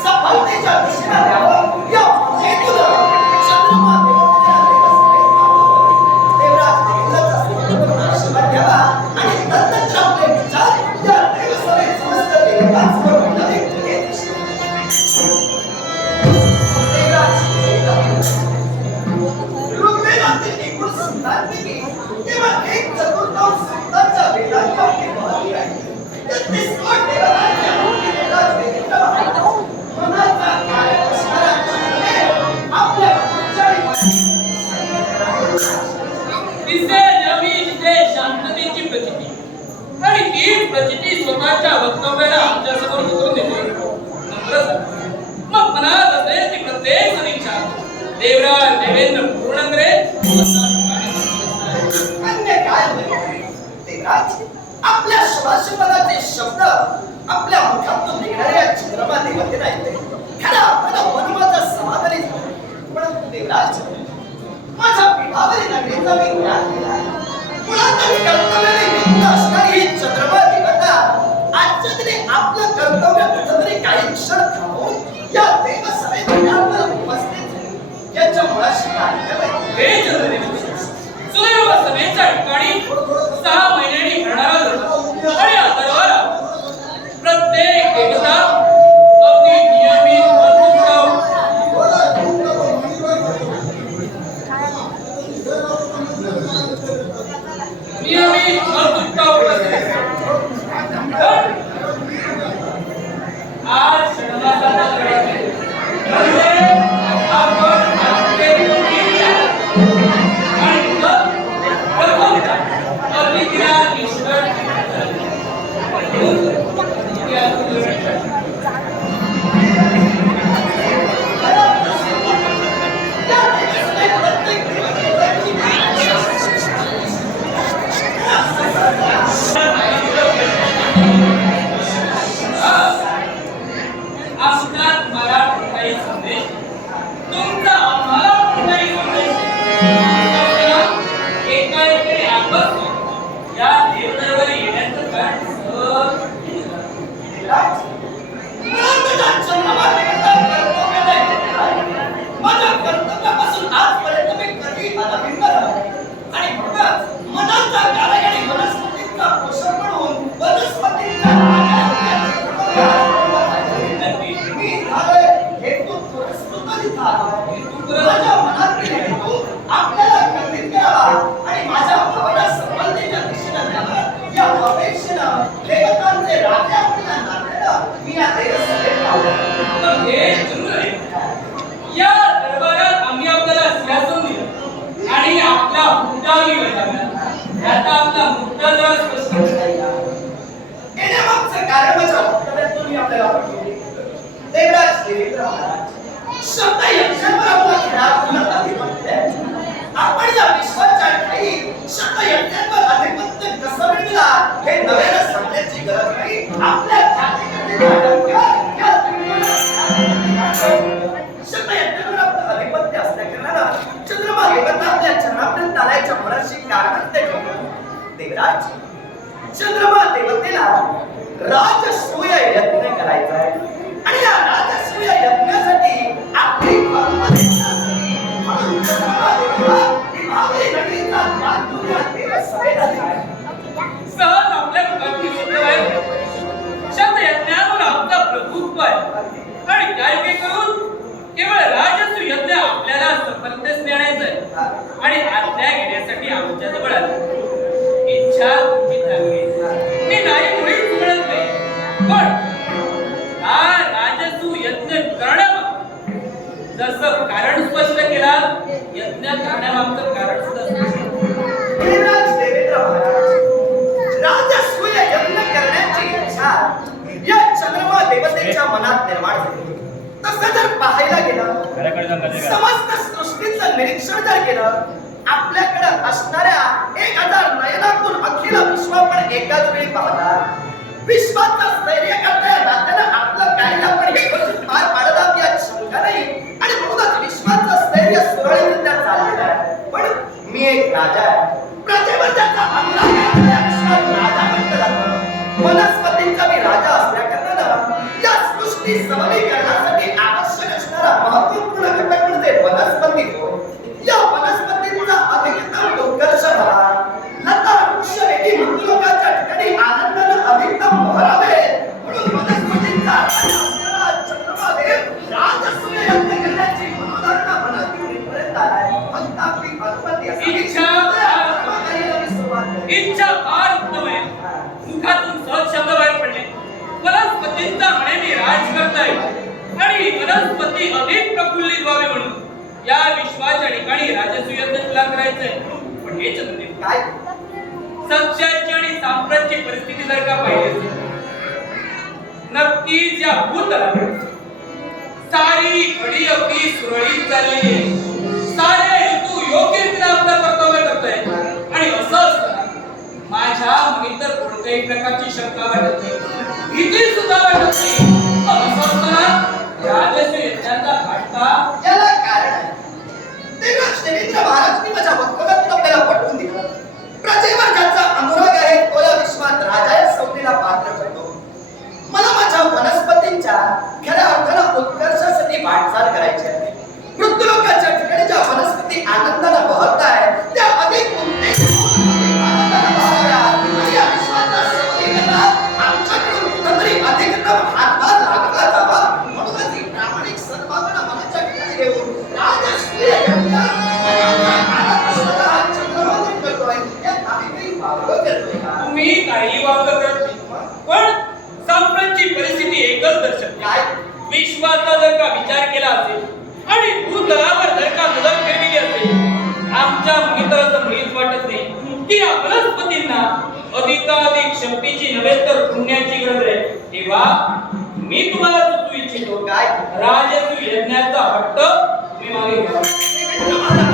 essa pauta já me ensina dela. E a pauta é tudo. Já não स्वतःच्या वक्तव्याला आमच्यासमोर उतरून देते. मग मनात असे ती प्रत्येक सदिच्छा. देवराज देवेंद्र पूर्णंद्रे अन्य काय देवराज आपल्या शुभाशुभदाचे शब्द आपल्या मुखातून निघणाऱ्या चंद्रमा देवतेला ऐकले खरा आपल्याला मनोमाचा समाधानी परंतु देवराज माझा विभावरी नगरीचा मी ज्ञान दिला मुळात मी कर्तव्याने आजच्या आपलं कर्तव्य कुठंतरी काही क्षण थांबवून या देवसभेत आपल्याला उपस्थित याच्या मुळाशी काय करायचं? सभेच्या ठिकाणी सहा महिन्यांनी भरणारा देवराज देवेंद्र महाराज शब्द यज्ञावर आपला आपण या विश्वाच्या ठाई शब्द यज्ञांवर आधिपत्य कसं मिळविला हे नव्यानं सांगण्याची गरज नाही आपल्या ख्यातीकडे जाणं चंद्रमा देवता आपल्या चरणापर्यंत आल्याच्या मनाशी कारण देवराज चंद्रमा देवतेला राजसूय यज्ञ करायचा आहे आणि या राजसूय यज्ञासाठी आपली आहे. सहज आपल्या शब्द यज्ञावर आपला प्रभुत्व आहे आणि काय काय करून केवळ राजस्व यज्ञ आपल्याला सफलतेस नेण्याचं आहे आणि आज्ञा घेण्यासाठी आमच्या जवळ इच्छा तुमची चांगली मी नाही जसं कारण स्पष्ट केला यज्ञ करण्यामागचं कारण सुद्धा स्पष्ट देवतेच्या मनात निर्माण झाली. तसं जर पाहायला गेलं घराकडे जाऊन काय काय? समस्त सृष्टीचं निरीक्षण जर केलं आपल्याकडे असणाऱ्या एक हजार नयनातून अखिल विश्व पण एकाच वेळी पाहतात. विश्वाचं स्थैर्य करता या नात्यानं आपलं कार्य आपण व्यवस्थित पार पाडत आहोत यात शंका नाही आणि म्हणूनच विश्वाचं स्थैर्य सुरळीतरित्या चाललेलं आहे. पण मी एक राजा आहे. प्रजेवर ज्याचा अनुराग आहे राजा म्हटलं वनस्पतींचा म्हणे मी राज करताय. आणि वनस्पती अधिक प्रफुल्लित व्हावे म्हणून या विश्वाच्या ठिकाणी राजसूयज्ञ तुला करायचंय. पण हे चंद्रदेव काय? सत्याची आणि सांप्रतची परिस्थिती जर का पाहिली नक्कीच या भूतलावर सारी घडी अगदी सुरळीत चाललेली आहे. सारे ऋतू योग्य रीतीने आपलं कर्तव्य करतायत आणि असं असताना माझ्या मनी तर कोणत्याही प्रकारची शंका वाटत नाही. भीती सुद्धा वाटत नाही. असं असताना घाटका याला कारण आहे. देवराज देवेंद्र महाराजांनी माझ्या आपल्याला पटवून दिलं. प्रजेवर अनुराग आहे तो विश्वात राजा या संधीला पात्र करतो. मला माझ्या वनस्पतींच्या खऱ्या अर्थानं उत्कर्षासाठी वाटचाल करायची आहे. मृत्यूलोकाच्या ठिकाणी ज्या वनस्पती आनंदाला बहत आहेत त्या अधिक उद्देश विश्वाचा जर का विचार केला असेल आणि भूतलावर जर का मुलं फिरविली असेल आमच्या मुलीतर असं मुळीच वाटत नाही की या वनस्पतींना अधिकाधिक शक्तीची नव्हे तर पुण्याची गरज आहे तेव्हा मी तुम्हाला सुचू इच्छितो काय? राजसू यज्ञाचा हट्ट मी मागे घ्यावा.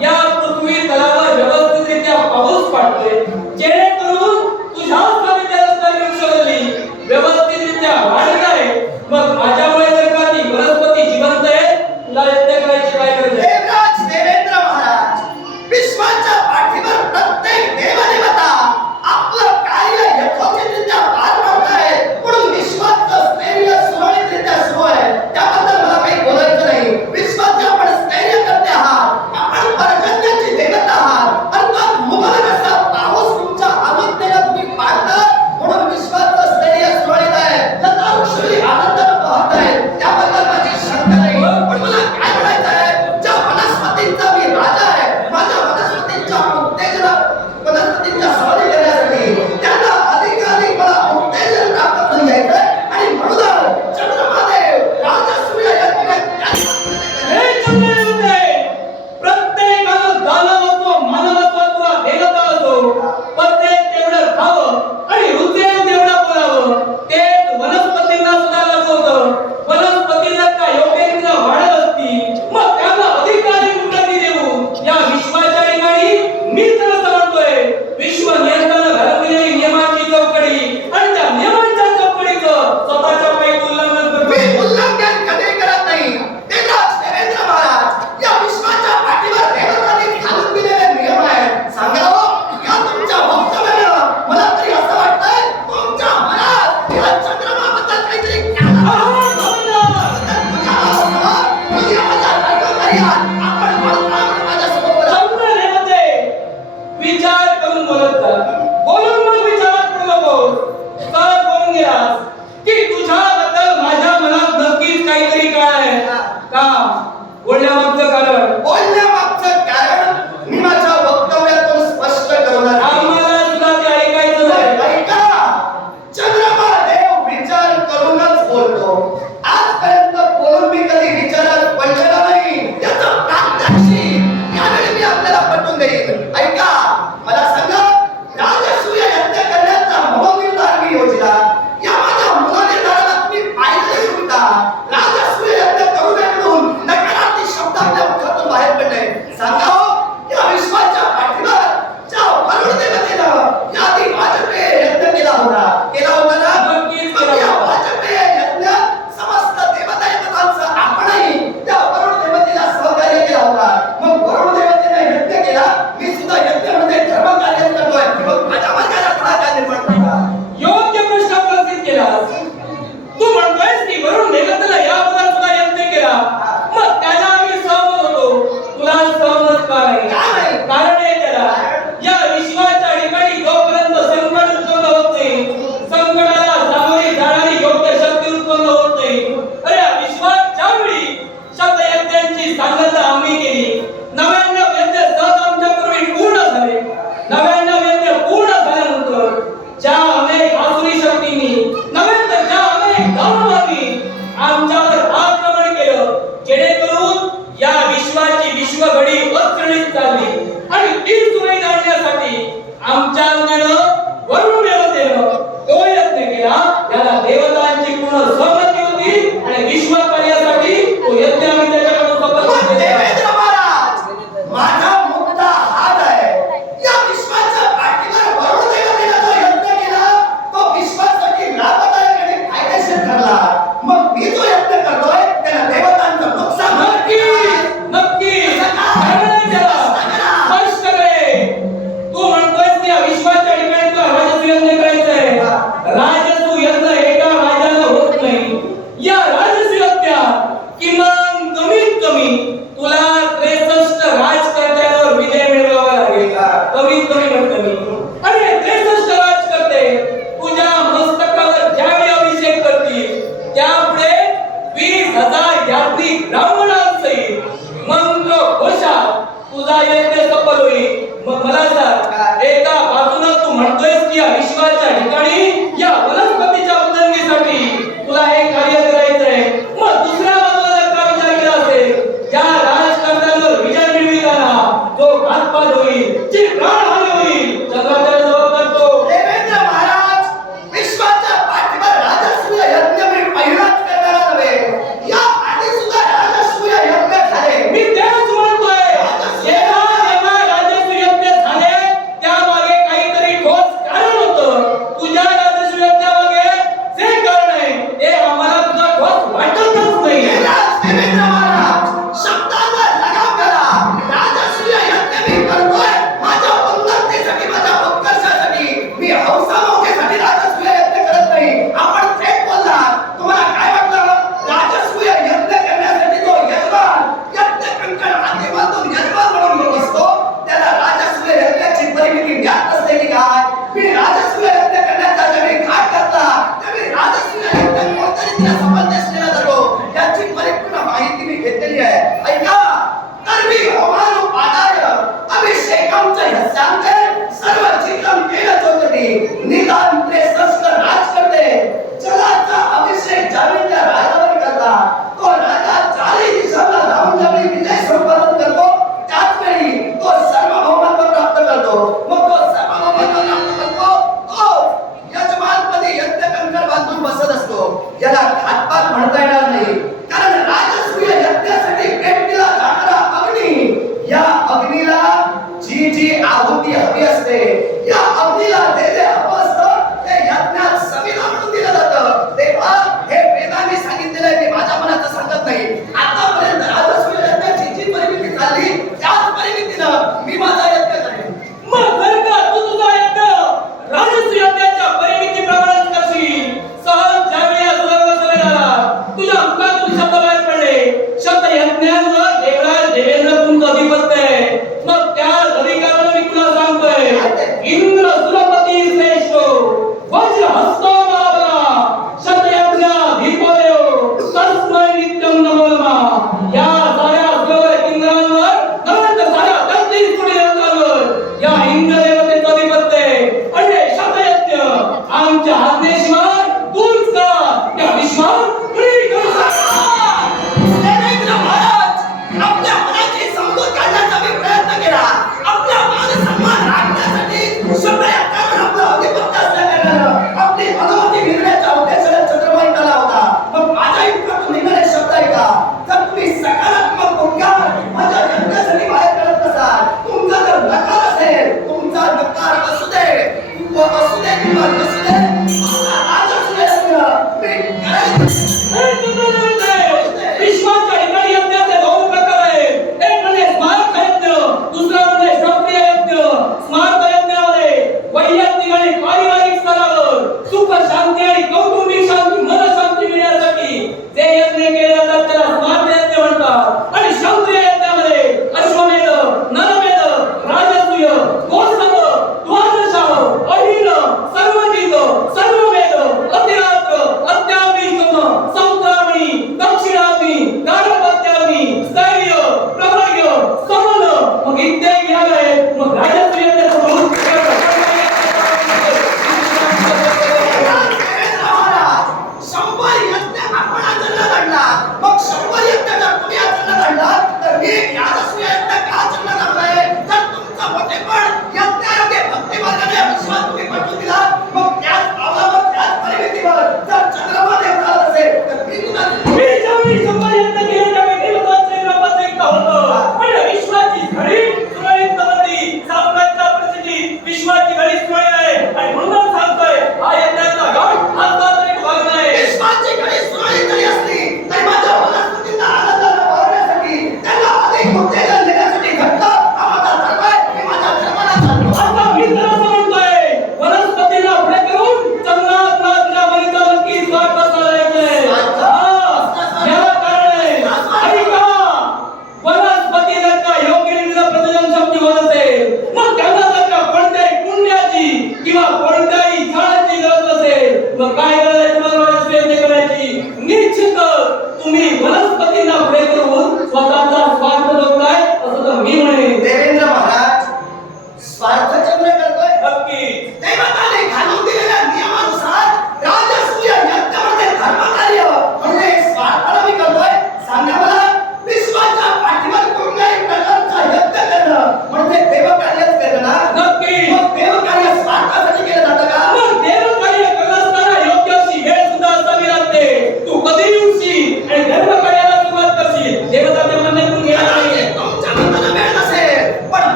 या पृथ्वी तलावर राजकारणी आहात. ¡Alguien! ¡Esto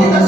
Gracias.